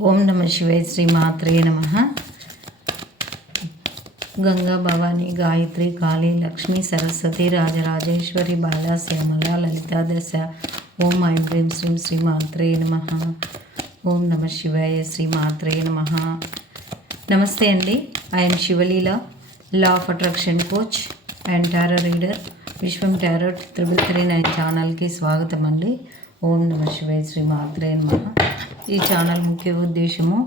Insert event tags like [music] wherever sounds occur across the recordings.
ఓం నమ శివే శ్రీ మాత్రే నమ. గంగా భవాని గాయత్రి కాళీ లక్ష్మీ సరస్వతి రాజరాజేశ్వరి బాలా శ్యామల లలితా దశ. ఓం ఐం హ్రీం శ్రీం శ్రీ మాత్రే నమ. ఓం నమ శివాయ శ్రీ మాత్రే నమ. నమస్తే అండి. I'm Sivaleela law of attraction coach and tarot reader. Vishwam tarot triple three nine ఛానల్కి స్వాగతం అండి. ఓం నమ శివాయ శ్రీ మాత్రే నమ. ఈ ఛానల్ ముఖ్య ఉద్దేశము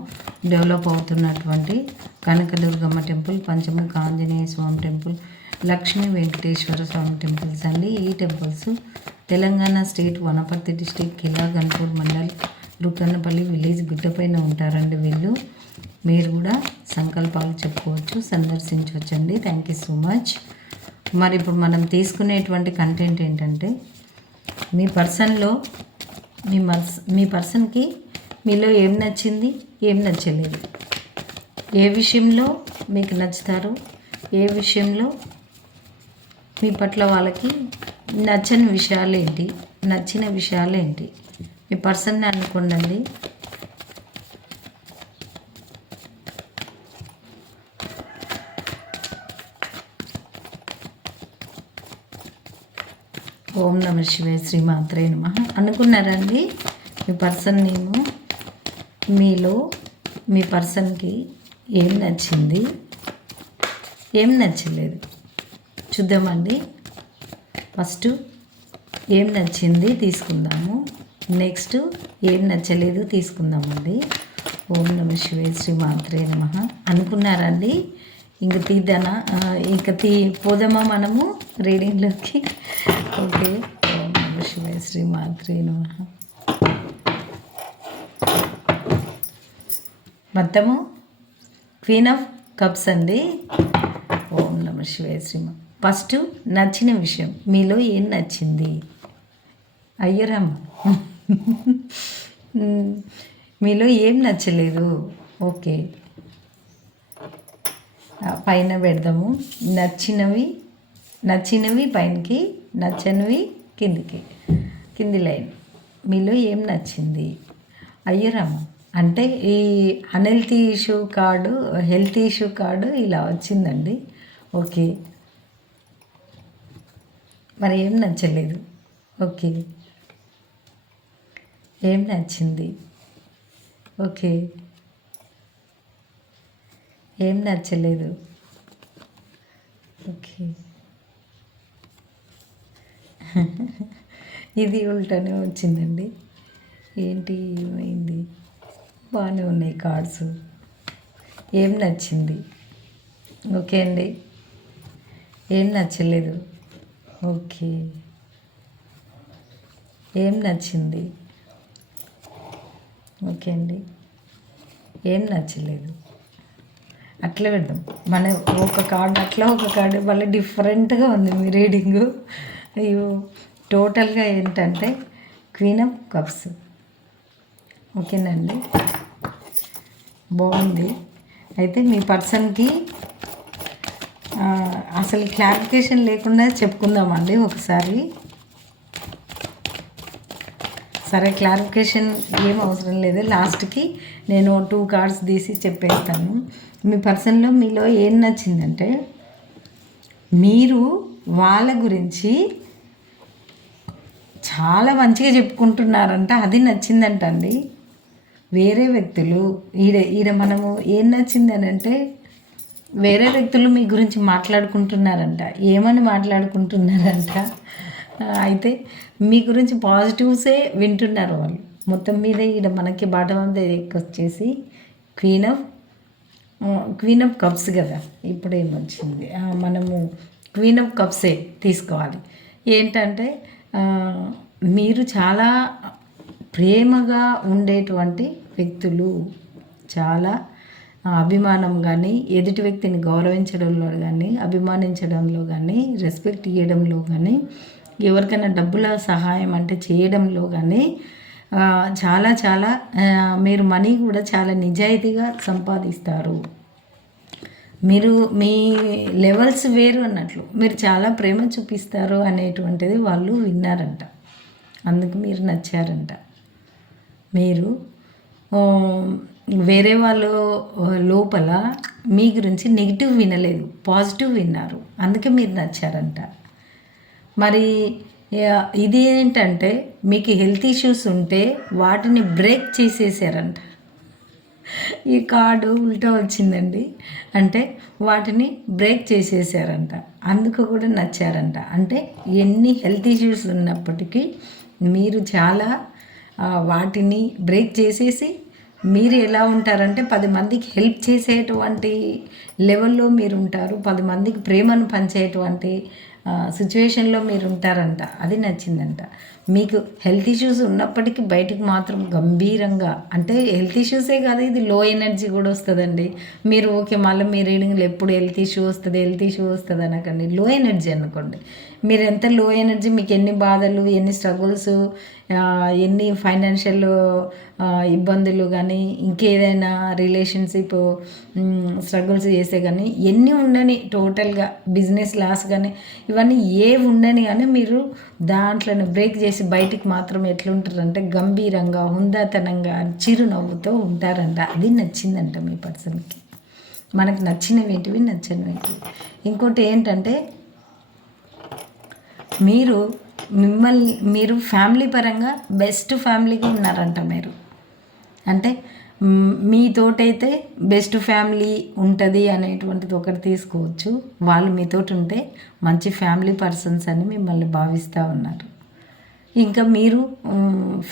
డెవలప్ అవుతున్నటువంటి Kanakadurgamma temple Panchamukha Anjaneya Swami temple Lakshmi Venkateswara Swami temples అండి. ఈ temples Telangana state Wanaparthy district Kila Ghanpur mandal Rukannapalli village గుట్టపైన ఉంటారండి వీళ్ళు. మీరు కూడా సంకల్పాలు చెప్పుకోవచ్చు సందర్శించవచ్చండి. Thank you so much. మరి ఇప్పుడు మనం తీసుకునేటువంటి కంటెంట్ ఏంటంటే మీ పర్సన్లో మీ మర్స్ మీ పర్సన్కి మీలో ఏం నచ్చింది ఏం నచ్చలేదు? ఏ విషయంలో మీకు నచ్చుతారు? ఏ విషయంలో మీ పట్ల వాళ్ళకి నచ్చని విషయాలు ఏంటి నచ్చిన విషయాలు ఏంటి మీ పర్సన్ని అనుకోండి ఓం నమ శివే శ్రీ మాత్రే నమ. అనుకున్నారండి? మీ పర్సన్ నేను మీలో మీ పర్సన్కి ఏం నచ్చింది? ఏం నచ్చలేదు. చూద్దామండి. ఫస్ట్ ఏం నచ్చింది తీసుకుందాము. నెక్స్ట్ ఏం నచ్చలేదు తీసుకుందామండి. ఓం నమ శివే శ్రీ మాత్రే నమ. అనుకున్నారండి? ఇంక తీద్దానా? ఇంక తీ పోదామా మనము? రీడింగ్లోకి ఓకే. ఓం శ్రీ మాత్రే నమ. మొత్తము? క్వీన్ ఆఫ్ కప్స్ అండి. ఓం నమ శివాయ శ్రీమ. ఫస్ట్ నచ్చిన విషయం. మీలో ఏం నచ్చింది? అయ్యరామ్. [laughs] మీలో ఏం నచ్చలేదు? ఓకే. పైన పెడదాము. నచ్చినవి నచ్చినవి పైనకి నచ్చనివి కిందికి. కింది లైన్. మీలో ఏం నచ్చింది? అయ్యరాము అంటే ఈ unhealthy issue card health issue card ఇలా వచ్చిందండి. ఓకే. మరి ఏం నచ్చలేదు? ఓకే. ఏం నచ్చింది? ఓకే. ఏం నచ్చలేదు. ఓకే. [laughs] ఇది ఉల్టానే వచ్చిందండి. ఏంటి ఏమైంది? బాగానే ఉన్నాయి కార్డ్స్. ఏం నచ్చింది? ఓకే అండి. ఏం నచ్చలేదు. ఓకే. ఏం నచ్చింది? ఓకే అండి. ఏం నచ్చలేదు. అట్లా పెడదాం. మన ఒక కార్డు అట్లా ఒక కార్డు మళ్ళీ డిఫరెంట్గా ఉంది మీ రీడింగు అయ్యో టోటల్గా ఏంటంటే క్వీన్ ఆఫ్ కప్స్ ఓకేనండి? బాగుంది. అయితే మీ పర్సన్కి అసలు క్లారిఫికేషన్ లేకుండా చెప్పుకుందామండి ఒకసారి. సరే క్లారిఫికేషన్ ఏం అవసరం లేదు. లాస్ట్కి నేను టూ కార్డ్స్ తీసి చెప్పేస్తాను. మీ పర్సన్లో మీలో ఏం నచ్చిందంటే మీరు వాళ్ళ గురించి చాలా మంచిగా చెప్పుకుంటున్నారంట అది నచ్చిందంట అండి వేరే వ్యక్తులు ఈడ ఈడ మనము ఏం నచ్చిందని అంటే వేరే వ్యక్తులు మీ గురించి మాట్లాడుకుంటున్నారంట ఏమని మాట్లాడుకుంటున్నారంట అయితే మీ గురించి పాజిటివ్సే వింటున్నారు వాళ్ళు. మొత్తం మీద ఈడ మనకి బాటం ఆఫ్ ద వచ్చేసి queen of queen of cups కదా. ఇప్పుడు ఏమొచ్చింది? మనము క్వీన్ ఆఫ్ కప్సే తీసుకోవాలి. ఏంటంటే మీరు చాలా ప్రేమగా ఉండేటువంటి వ్యక్తులు చాలా అభిమానం కానీ ఎదుటి వ్యక్తిని గౌరవించడంలో కానీ అభిమానించడంలో కానీ రెస్పెక్ట్ ఇవ్వడంలో కానీ ఎవరికైనా డబ్బుల సహాయం అంటే చేయడంలో కానీ చాలా చాలా మీరు మనీ కూడా చాలా నిజాయితీగా సంపాదిస్తారు. మీరు మీ లెవెల్స్ వేరు అన్నట్లు. మీరు చాలా ప్రేమ చూపిస్తారు అనేటువంటిది వాళ్ళు విన్నారంట. అందుకు మీరు నచ్చారంట. మీరు వేరే వాళ్ళు లోపల మీ గురించి నెగిటివ్ వినలేదు పాజిటివ్ విన్నారు. అందుకే మీరు నచ్చారంట. మరి ఇది ఏంటంటే మీకు హెల్త్ ఇష్యూస్ ఉంటే వాటిని బ్రేక్ చేసేసారంట. ఈ కార్డు ఉల్టా వచ్చిందండి. అంటే వాటిని బ్రేక్ చేసేసారంట. అందుకు కూడా నచ్చారంట. అంటే ఎన్ని హెల్త్ ఇష్యూస్ ఉన్నప్పటికీ మీరు చాలా వాటిని బ్రేక్ చేసేసి మీరు ఎలా ఉంటారంటే పది మందికి హెల్ప్ చేసేటువంటి లెవెల్లో మీరు ఉంటారు పది మందికి ప్రేమను పంచేటువంటి సిచ్యువేషన్లో మీరు ఉంటారంట అది నచ్చిందంట. మీకు హెల్త్ ఇష్యూస్ ఉన్నప్పటికీ బయటకు మాత్రం గంభీరంగా అంటే హెల్త్ ఇష్యూసే కాదు ఇది లో ఎనర్జీ కూడా వస్తుందండి. మీరు ఓకే మళ్ళీ మీ రీడింగ్లో ఎప్పుడు హెల్త్ ఇష్యూ వస్తుంది హెల్త్ ఇష్యూ వస్తుంది అనకండి. లో ఎనర్జీ అనుకోండి. మీరు ఎంత లో ఎనర్జీ మీకు ఎన్ని బాధలు ఎన్ని స్ట్రగుల్స్ ఎన్ని ఫైనాన్షియల్ ఇబ్బందులు కానీ ఇంకేదైనా రిలేషన్షిప్ స్ట్రగుల్స్ చేస్తే కానీ ఎన్ని ఉండని టోటల్గా బిజినెస్ లాస్ కానీ ఇవన్నీ ఏ ఉండని కానీ మీరు దాంట్లోనే బ్రేక్ చేసి బయటికి మాత్రం ఎట్లుంటారంటే గంభీరంగా హుందాతనంగా చిరునవ్వుతో ఉంటారంట. అది నచ్చిందంట మీ పర్సన్కి. మనకు నచ్చినవి ఏంటివి నచ్చినవి ఇంకోటి ఏంటంటే మీరు మిమ్మల్ని మీరు ఫ్యామిలీ పరంగా బెస్ట్ ఫ్యామిలీగా ఉన్నారంట మీరు. అంటే మీతోటైతే బెస్ట్ ఫ్యామిలీ ఉంటుంది అనేటువంటిది ఒకటి తీసుకోవచ్చు. వాళ్ళు మీతోటి ఉంటే మంచి ఫ్యామిలీ పర్సన్స్ అని మిమ్మల్ని భావిస్తూ ఉన్నారు. ఇంకా మీరు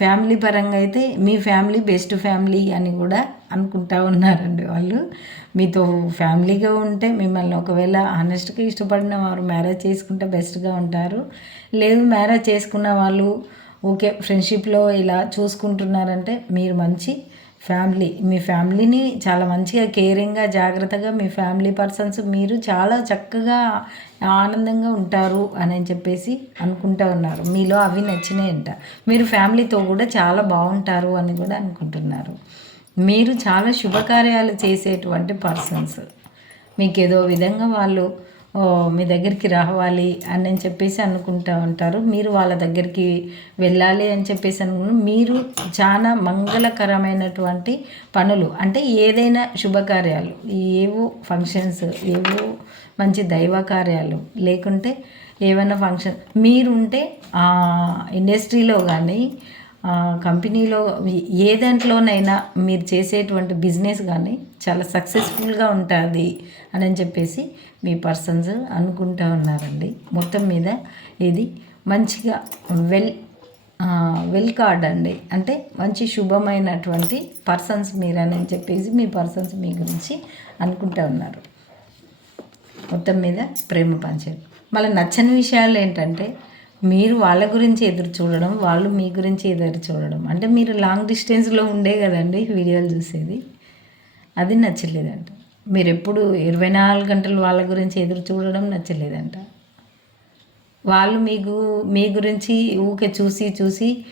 ఫ్యామిలీ పరంగా అయితే మీ ఫ్యామిలీ బెస్ట్ ఫ్యామిలీ అని కూడా అనుకుంటా ఉన్నారండి వాళ్ళు. మీతో ఫ్యామిలీగా ఉంటే మిమ్మల్ని ఒకవేళ ఆనెస్ట్గా ఇష్టపడిన వారు మ్యారేజ్ చేసుకుంటే బెస్ట్గా ఉంటారు. లేదు మ్యారేజ్ చేసుకున్న వాళ్ళు ఓకే ఫ్రెండ్షిప్లో ఇలా చూసుకుంటున్నారంటే మీరు మంచి ఫ్యామిలీ మీ ఫ్యామిలీని చాలా మంచిగా కేరింగ్గా జాగ్రత్తగా మీ ఫ్యామిలీ పర్సన్స్ మీరు చాలా చక్కగా ఆనందంగా ఉంటారు అని చెప్పేసి అనుకుంటా ఉన్నారు. మీలో అవి నచ్చినాయంట. మీరు ఫ్యామిలీతో కూడా చాలా బాగుంటారు అని కూడా అనుకుంటున్నారు. మీరు చాలా శుభకార్యాలు చేసేటువంటి పర్సన్స్. మీకు ఏదో విధంగా వాళ్ళు మీ దగ్గరికి రావాలి అని అని చెప్పేసి అనుకుంటా ఉంటారు. మీరు వాళ్ళ దగ్గరికి వెళ్ళాలి అని చెప్పేసి అనుకున్న మీరు చాలా మంగళకరమైనటువంటి పనులు అంటే ఏదైనా శుభకార్యాలు ఏవో ఫంక్షన్స్ ఏవో మంచి దైవ కార్యాలు లేకుంటే ఏమైనా ఫంక్షన్ మీరుంటే ఇండస్ట్రీలో కానీ కంపెనీలో ఏ దాంట్లోనైనా మీరు చేసేటువంటి బిజినెస్ కానీ చాలా సక్సెస్ఫుల్గా ఉంటుంది అని చెప్పేసి మీ పర్సన్స్ అనుకుంటా ఉన్నారండి. మొత్తం మీద ఇది మంచిగా వెల్ వెల్ కార్డ్ అండి. అంటే మంచి శుభమైనటువంటి పర్సన్స్ మీరని చెప్పేసి మీ పర్సన్స్ మీ గురించి అనుకుంటా ఉన్నారు. మొత్తం మీద ప్రేమ పంచారు మళ్ళీ నచ్చని విషయాలు ఏంటంటే మీరు వాళ్ళ గురించి ఎదురు చూడడం వాళ్ళు మీ గురించి ఎదురు చూడడం. అంటే మీరు లాంగ్ డిస్టెన్స్లో ఉండే కదండి వీడియోలు చూసేది. అది నచ్చలేదంట. మీరు ఎప్పుడు ఇరవై నాలుగు గంటలు వాళ్ళ గురించి ఎదురు చూడడం నచ్చలేదంట. వాళ్ళు మీకు మీ గురించి ఊకే చూసి చూసి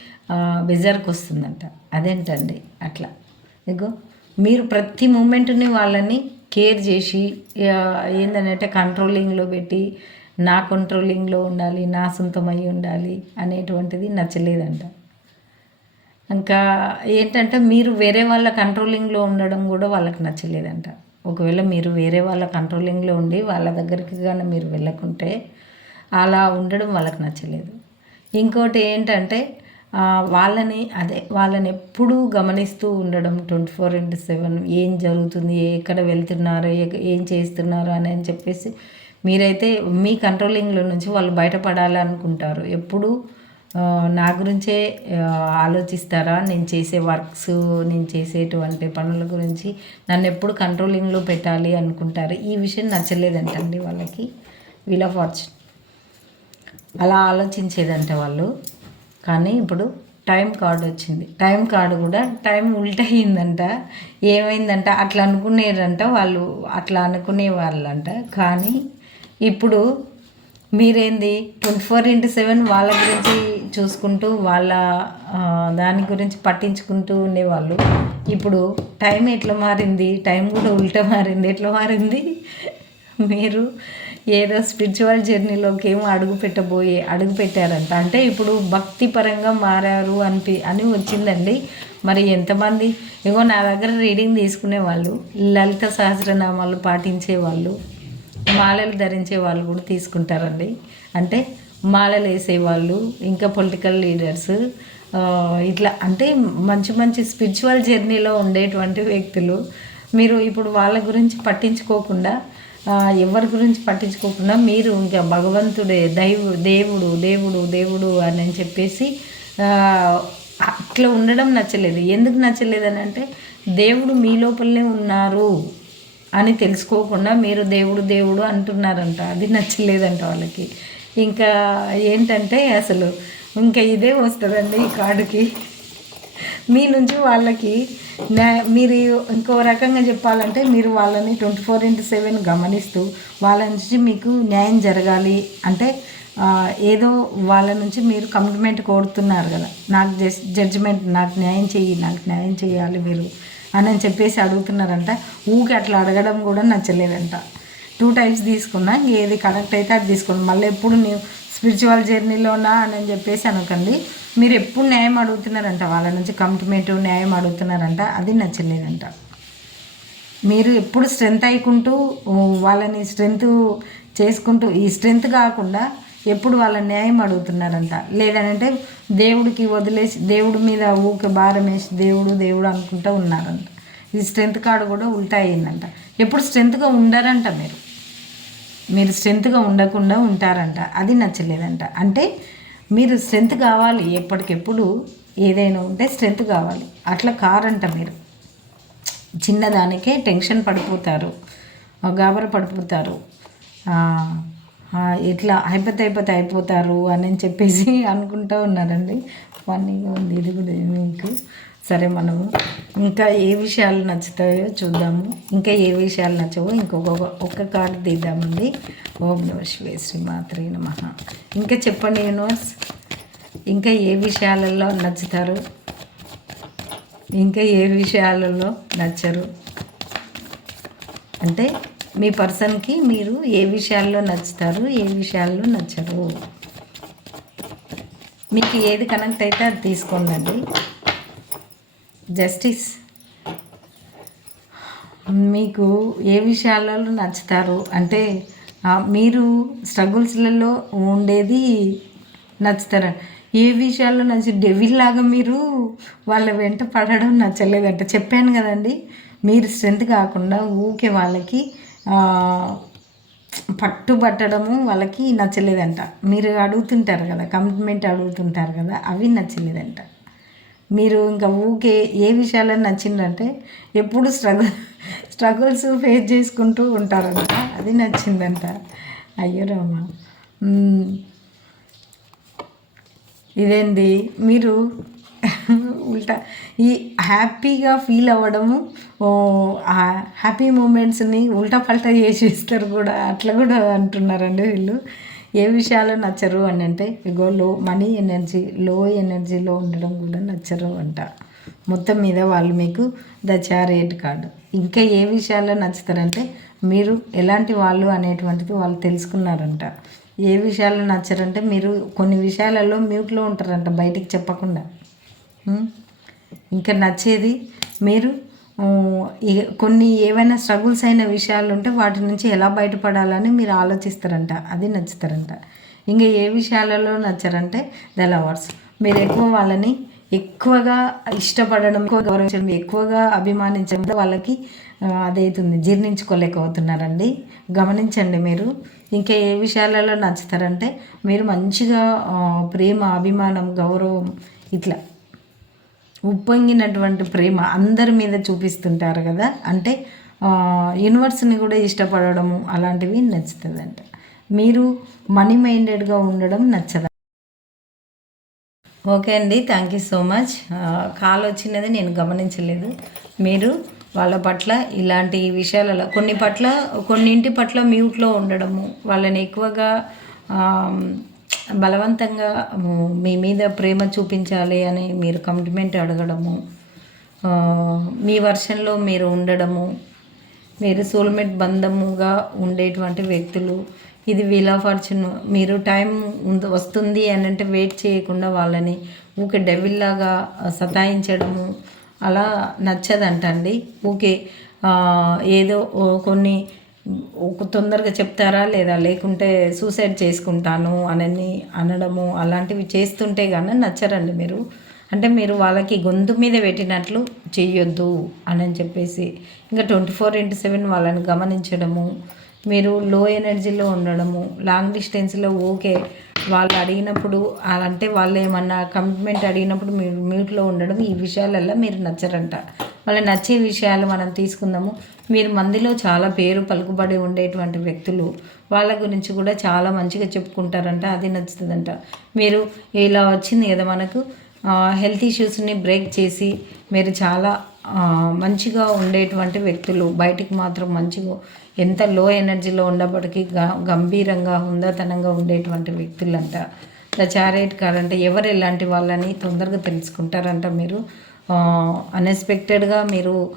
బెజార్కి వస్తుందంట. అదేంటండి అట్లా? ఇగో మీరు ప్రతి మూమెంట్ని వాళ్ళని కేర్ చేసి ఏంటంటే కంట్రోలింగ్లో పెట్టి నా కంట్రోలింగ్లో ఉండాలి నా సొంతమై ఉండాలి అనేటువంటిది నచ్చలేదంట. ఇంకా ఏంటంటే మీరు వేరే వాళ్ళ కంట్రోలింగ్లో ఉండడం కూడా వాళ్ళకి నచ్చలేదంట. ఒకవేళ మీరు వేరే వాళ్ళ కంట్రోలింగ్లో ఉండి వాళ్ళ దగ్గరికి కానీ మీరు వెళ్ళకుంటే అలా ఉండడం వాళ్ళకి నచ్చలేదు. ఇంకోటి ఏంటంటే వాళ్ళని అదే వాళ్ళని ఎప్పుడూ గమనిస్తూ ఉండడం ట్వంటీ ఫోర్ ఇంటూ సెవెన్ ఏం జరుగుతుంది ఎక్కడ వెళ్తున్నారు ఏ- ఏం చేస్తున్నారు అని అని చెప్పేసి మీరైతే మీ కంట్రోలింగ్లో నుంచి వాళ్ళు బయటపడాలనుకుంటారు. ఎప్పుడు నా గురించే ఆలోచిస్తారా? నేను చేసే వర్క్స్ నేను చేసేటువంటి పనుల గురించి నన్ను ఎప్పుడు కంట్రోలింగ్లో పెట్టాలి అనుకుంటారు? ఈ విషయం నచ్చలేదంటండి వాళ్ళకి. వీల్ ఆఫ్ ఫార్చ్యూన్ అలా ఆలోచించేదంట వాళ్ళు. కానీ ఇప్పుడు టైం కార్డు వచ్చింది. టైం కార్డు కూడా టైం ఉల్టయిందంట. ఏమైందంట? అట్లా అనుకునేరంట వాళ్ళు. అట్లా అనుకునే వాళ్ళంట. కానీ ఇప్పుడు మీరేంది ట్వంటీ ఫోర్ ఇంటూ సెవెన్ వాళ్ళ గురించి చూసుకుంటూ వాళ్ళ దాని గురించి పట్టించుకుంటూ ఉండేవాళ్ళు. ఇప్పుడు టైం ఎట్లా మారింది? టైం కూడా ఉల్టా మారింది. ఎట్లా మారింది? మీరు ఏదో స్పిరిచువల్ జర్నీలోకి ఏమో అడుగు పెట్టబోయే అడుగు పెట్టారంట. అంటే ఇప్పుడు భక్తి పరంగా మారారు అనిపి అని వచ్చిందండి. మరి ఎంతమంది? ఇగో నా దగ్గర రీడింగ్ తీసుకునే వాళ్ళు లలిత సహస్రనామాలు పాటించే వాళ్ళు మాలలు ధరించే వాళ్ళు కూడా తీసుకుంటారండి. అంటే మాలలు వేసేవాళ్ళు ఇంకా పొలిటికల్ లీడర్స్ ఇట్లా అంటే మంచి మంచి స్పిరిచువల్ జర్నీలో ఉండేటువంటి వ్యక్తులు. మీరు ఇప్పుడు వాళ్ళ గురించి పట్టించుకోకుండా ఎవరి గురించి పట్టించుకోకుండా మీరు ఇంకా భగవంతుడే దైవ దేవుడు దేవుడు దేవుడు అని అని చెప్పేసి అట్లా ఉండడం నచ్చలేదు. ఎందుకు నచ్చలేదు అని అంటే దేవుడు మీ లోపలనే ఉన్నారు. అని తెలుసుకోకుండా మీరు దేవుడు దేవుడు అంటున్నారంట. అది నచ్చలేదంట వాళ్ళకి. ఇంకా ఏంటంటే అసలు ఇంకా ఇదే వస్తుందండి ఈ కార్డుకి. మీ నుంచి వాళ్ళకి మీరు ఇంకో రకంగా చెప్పాలంటే మీరు వాళ్ళని ట్వంటీ ఫోర్ ఇంటూ సెవెన్ గమనిస్తూ వాళ్ళ నుంచి మీకు న్యాయం జరగాలి అంటే ఏదో వాళ్ళ నుంచి మీరు కమిట్మెంట్ కోరుతున్నారు కదా. నాకు జస్ట్ జడ్జిమెంట్ నాకు న్యాయం చెయ్యి నాకు న్యాయం చేయాలి మీరు. అని అని చెప్పేసి అడుగుతున్నారంట. ఊకి అట్లా అడగడం కూడా నచ్చలేదంట. టూ టైప్స్ తీసుకున్నా ఏది కనెక్ట్ అయితే అది తీసుకోండి. మళ్ళీ ఎప్పుడు నేను స్పిరిచువల్ జర్నీలోనా అని చెప్పేసి అనకండి. మీరు ఎప్పుడు న్యాయం అడుగుతున్నారంట. వాళ్ళ నుంచి కమిట్మెంట్ న్యాయం అడుగుతున్నారంట. అది నచ్చలేదంట. మీరు ఎప్పుడు స్ట్రెంత్ అయికుంటూ వాళ్ళని స్ట్రెంత్ చేసుకుంటూ ఈ స్ట్రెంత్ కాకుండా ఎప్పుడు వాళ్ళ న్యాయం అడుగుతున్నారంట. లేదనంటే దేవుడికి వదిలేసి దేవుడి మీద ఊకే భారం వేసి దేవుడు దేవుడు అనుకుంటూ ఉన్నారంట. ఈ స్ట్రెంత్ కార్డు కూడా ఉల్టా అయిందంట ఎప్పుడు స్ట్రెంత్గా ఉండరంట మీరు. మీరు స్ట్రెంత్గా ఉండకుండా ఉంటారంట. అది నచ్చలేదంట. అంటే మీరు స్ట్రెంత్ కావాలి. ఎప్పటికెప్పుడు ఏదైనా ఉంటే స్ట్రెంత్ కావాలి. అట్లా కారంట మీరు. చిన్నదానికే టెన్షన్ పడిపోతారు. గాబర పడిపోతారు. ఇట్లా అయిపోతే అయిపోతే అయిపోతారు అని చెప్పేసి అనుకుంటూ ఉన్నారండి. ఫన్నీగా ఉంది ఇది కూడా మీకు. సరే మనము ఇంకా ఏ విషయాలు నచ్చుతాయో చూద్దాము. ఇంకా ఏ విషయాలు నచ్చవో ఇంకొక ఒక్క కార్డు తీద్దామండి. ఓం నమ శివే శ్రీ మాత్రే నమ. ఇంకా చెప్పండి యూనివర్స్ ఇంకా ఏ విషయాలలో నచ్చుతారు? ఇంకా ఏ విషయాలలో నచ్చరు? అంటే మీ పర్సన్కి మీరు ఏ విషయాల్లో నచ్చుతారు ఏ విషయాల్లో నచ్చరు? మీకు ఏది కనెక్ట్ అయితే అది తీసుకోండి జస్టిస్ మీకు ఏ విషయాలలో నచ్చుతారు? అంటే మీరు స్ట్రగుల్స్లలో ఉండేది నచ్చుతారు? ఏ విషయాల్లో నచ్చి డెవిల్ లాగా మీరు వాళ్ళ వెంట పడడం నచ్చలేదంట. చెప్పాను కదండి మీరు స్ట్రెంత్ కాకుండా ఊకే వాళ్ళకి పట్టుబట్టడము వాళ్ళకి నచ్చలేదంట. మీరు అడుగుతుంటారు కదా కమిట్మెంట్ అడుగుతుంటారు కదా అవి నచ్చలేదంట. మీరు ఇంకా ఊకే ఏ విషయాలను నచ్చిందంటే ఎప్పుడు స్ట్రగుల్ స్ట్రగుల్స్ ఫేస్ చేసుకుంటూ ఉంటారంట. అది నచ్చిందంట. అయ్యో రామ. ఇదేంది? మీరు ఉల్టా. ఈ హ్యాపీగా ఫీల్ అవ్వడము హ్యాపీ మూమెంట్స్ని ఉల్టా పల్టా చేసేస్తారు కూడా. అట్లా కూడా అంటున్నారండి వీళ్ళు. ఏ విషయాలు నచ్చరు అని అంటే ఇగో లో మనీ ఎనర్జీ లో ఎనర్జీలో ఉండడం కూడా నచ్చరు అంట. మొత్తం మీద వాళ్ళు మీకు ద చారేట్ కార్డు. ఇంకా ఏ విషయాల్లో నచ్చుతారంటే మీరు ఎలాంటి వాళ్ళు అనేటువంటిది వాళ్ళు తెలుసుకున్నారంట. ఏ విషయాలు నచ్చరంటే మీరు కొన్ని విషయాలలో మ్యూట్లో ఉంటారంట బయటికి చెప్పకుండా. ఇంకా నచ్చేది మీరు కొన్ని ఏవైనా స్ట్రగుల్స్ అయిన విషయాలు ఉంటే వాటి నుంచి ఎలా బయటపడాలని మీరు ఆలోచిస్తారంట. అది నచ్చుతారంట. ఇంకా ఏ విషయాలలో నచ్చారంటే ద లవర్స్. మీరు ఎక్కువ వాళ్ళని ఎక్కువగా ఇష్టపడడం ఎక్కువ గౌరవించడం ఎక్కువగా అభిమానించడం వాళ్ళకి ఆ, అదైతుంది. జీర్ణించుకోలేకపోతున్నారండి. గమనించండి మీరు. ఇంకా ఏ విషయాలలో నచ్చుతారంటే మీరు మంచిగా ప్రేమ అభిమానం గౌరవం ఇట్లా ఉప్పొంగినటువంటి ప్రేమ అందరి మీద చూపిస్తుంటారు కదా. అంటే యూనివర్స్ని కూడా ఇష్టపడడము అలాంటివి నచ్చుతుందంట. మీరు మనీ మైండెడ్గా ఉండడం నచ్చదా? ఓకే అండి thank you so much call వచ్చినది నేను గమనించలేదు. మీరు వాళ్ళ పట్ల ఇలాంటి విషయాలలో కొన్ని పట్ల కొన్నింటి పట్ల మ్యూట్లో ఉండడము వాళ్ళని ఎక్కువగా బలవంతంగా మీ మీద ప్రేమ చూపించాలి అని మీరు కమిట్మెంట్ అడగడము మీ వర్షన్లో మీరు ఉండడము మీరు సోల్మేట్ బంధముగా ఉండేటువంటి వ్యక్తులు ఇది వీల్ ఆఫ్ ఫార్చ్యూన్ మీరు టైం వస్తుంది అని అంటే వెయిట్ చేయకుండా వాళ్ళని ఊకే డెవిల్లాగా సతాయించడము అలా నచ్చదంటండి. ఊకే ఏదో ఓ కొన్ని తొందరగా చెప్తారా లేదా లేకుంటే సూసైడ్ చేసుకుంటాను అనని అనడము అలాంటివి చేస్తుంటే కానీ నచ్చరండి మీరు. అంటే మీరు వాళ్ళకి గొంతు మీద పెట్టినట్లు చెయ్యొద్దు అని చెప్పేసి. ఇంకా ట్వంటీ ఫోర్ ఇంటూ సెవెన్ వాళ్ళని గమనించడము మీరు లో ఎనర్జీలో ఉండడము లాంగ్ డిస్టెన్స్లో ఓకే వాళ్ళు అడిగినప్పుడు అంటే వాళ్ళు ఏమన్నా కమిట్మెంట్ అడిగినప్పుడు మీరు మ్యూట్లో ఉండడం ఈ విషయాలల్లో మీరు నచ్చరంట. వాళ్ళ నచ్చే విషయాలు మనం తీసుకుందాము. మీరు మందిలో చాలా పేరు పలుకుబడి ఉండేటువంటి వ్యక్తులు వాళ్ళ గురించి కూడా చాలా మంచిగా చెప్పుకుంటారంట అది నచ్చుతుందంట. మీరు ఇలా వచ్చింది కదా మనకు హెల్త్ ఇష్యూస్ని బ్రేక్ చేసి మీరు చాలా మంచిగా ఉండేటువంటి వ్యక్తులు. బయటికి మాత్రం మంచిగా ఎంత లో ఎనర్జీలో ఉన్నప్పటికీ గ- గంభీరంగా హుందాతనంగా ఉండేటువంటి వ్యక్తులంట. ద చారేట్ కార్ అంటే ఎవరు ఎలాంటి వాళ్ళని తొందరగా తెలుసుకుంటారంట మీరు. అన్ఎక్స్పెక్టెడ్గా మీరు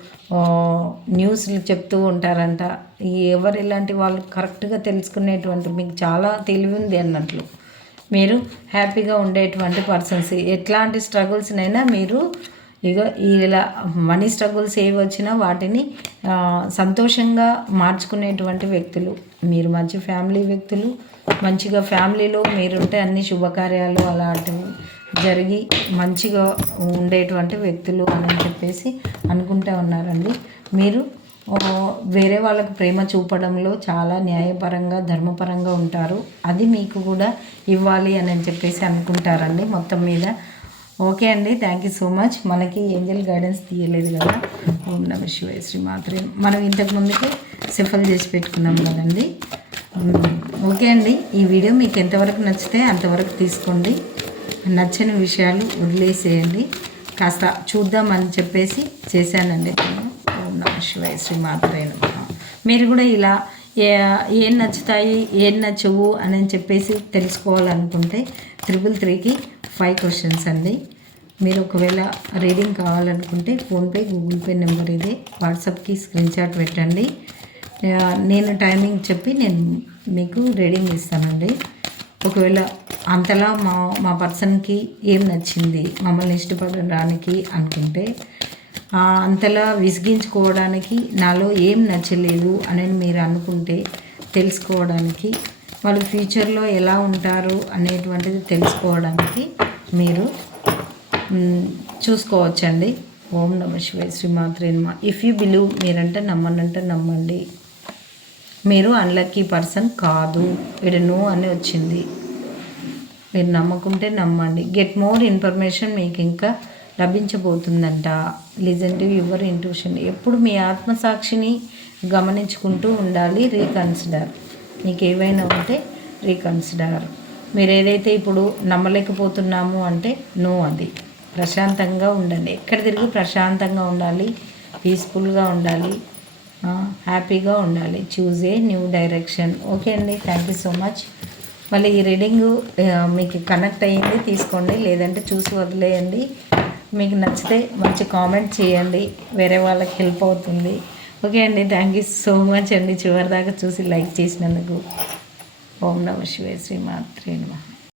న్యూస్లు చెప్తూ ఉంటారంట. ఈ ఎవరు ఇలాంటి వాళ్ళు కరెక్ట్గా తెలుసుకునేటువంటి మీకు చాలా తెలివి ఉంది అన్నట్లు. మీరు హ్యాపీగా ఉండేటువంటి పర్సన్స్. ఎట్లాంటి స్ట్రగుల్స్నైనా మీరు ఇక ఇలా మనీ స్ట్రగుల్స్ ఏవి వచ్చినా వాటిని సంతోషంగా మార్చుకునేటువంటి వ్యక్తులు. మీరు మంచి ఫ్యామిలీ వ్యక్తులు. మంచిగా ఫ్యామిలీలో మీరుంటే అన్ని శుభకార్యాలు అలాంటివి జరిగి మంచిగా ఉండేటువంటి వ్యక్తులు అని చెప్పేసి అనుకుంటూ ఉన్నారండి. మీరు వేరే వాళ్ళకి ప్రేమ చూపడంలో చాలా న్యాయపరంగా ధర్మపరంగా ఉంటారు. అది మీకు కూడా ఇవ్వాలి అని చెప్పేసి అనుకుంటారండి మొత్తం మీద. ఓకే అండి థ్యాంక్ యూ సో మచ్ మనకి ఏంజల్ గైడెన్స్ తీయలేదు కదా. ఓం నమ శివాయ శ్రీ మాత్రే. మనం ఇంతకు ముందుకే సిఫల్ చేసి పెట్టుకున్నాం కదండి. ఓకే అండి ఈ వీడియో మీకు ఎంతవరకు నచ్చితే అంతవరకు తీసుకోండి. నచ్చని విషయాలు వదిలేసేయండి. కాస్త చూద్దామని చెప్పేసి చేశానండి. నమ శివాయ శ్రీ మాత్రే మీరు కూడా ఇలా ఏం నచ్చుతాయి ఏం నచ్చవు అని చెప్పేసి తెలుసుకోవాలనుకుంటే త్రిపుల్ త్రీకి ఫైవ్ క్వశ్చన్స్ అండి. మీరు ఒకవేళ రీడింగ్ కావాలనుకుంటే ఫోన్పే గూగుల్ పే నెంబర్ ఇదే. వాట్సాప్కి స్క్రీన్ షాట్ పెట్టండి. నేను టైమింగ్ చెప్పి నేను మీకు రీడింగ్ ఇస్తానండి. ఒకవేళ అంతలా మా మా పర్సన్కి ఏం నచ్చింది మమ్మల్ని ఇష్టపడడానికి అనుకుంటే అంతలా విసిగించుకోవడానికి నాలో ఏం నచ్చలేదు అని మీరు అనుకుంటే తెలుసుకోవడానికి వాళ్ళు ఫ్యూచర్లో ఎలా ఉంటారు అనేటువంటిది తెలుసుకోవడానికి మీరు చూసుకోవచ్చండి. ఓం నమ శివాయ శ్రీమాత్రే నమ. ఇఫ్ యూ బిలీవ్ మీరంటే నమ్మనంటే నమ్మండి. మీరు అన్లక్కీ పర్సన్ కాదు. నో అని వచ్చింది. మీరు నమ్మకుంటే నమ్మండి. గెట్ మోర్ ఇన్ఫర్మేషన్ మీకు ఇంకా లభించబోతుందంట. లిజన్ టు యువర్ ఇంట్యూషన్ ఎప్పుడు మీ ఆత్మసాక్షిని గమనించుకుంటూ ఉండాలి రీకన్సిడర్ మీకు ఏవైనా ఉంటే రీకన్సిడర్ మీరు ఏదైతే ఇప్పుడు నమ్మలేకపోతున్నాము అంటే నో అది. ప్రశాంతంగా ఉండండి. ఎక్కడ తిరిగి ప్రశాంతంగా ఉండాలి? పీస్ఫుల్గా ఉండాలి. హ్యాపీగా ఉండాలి. Choose a new direction okay అండి. థ్యాంక్ యూ సో మచ్ మళ్ళీ ఈ రీడింగ్ మీకు కనెక్ట్ అయ్యింది తీసుకోండి. లేదంటే చూసి వదిలేయండి. మీకు నచ్చితే మంచి కామెంట్ చేయండి. వేరే వాళ్ళకి హెల్ప్ అవుతుంది. ఓకే అండి థ్యాంక్ యూ సో మచ్ అండి. చివరిదాకా చూసి లైక్ చేసినందుకు. ఓం నమ శ్రీ శ్రీమాత్రే నమ.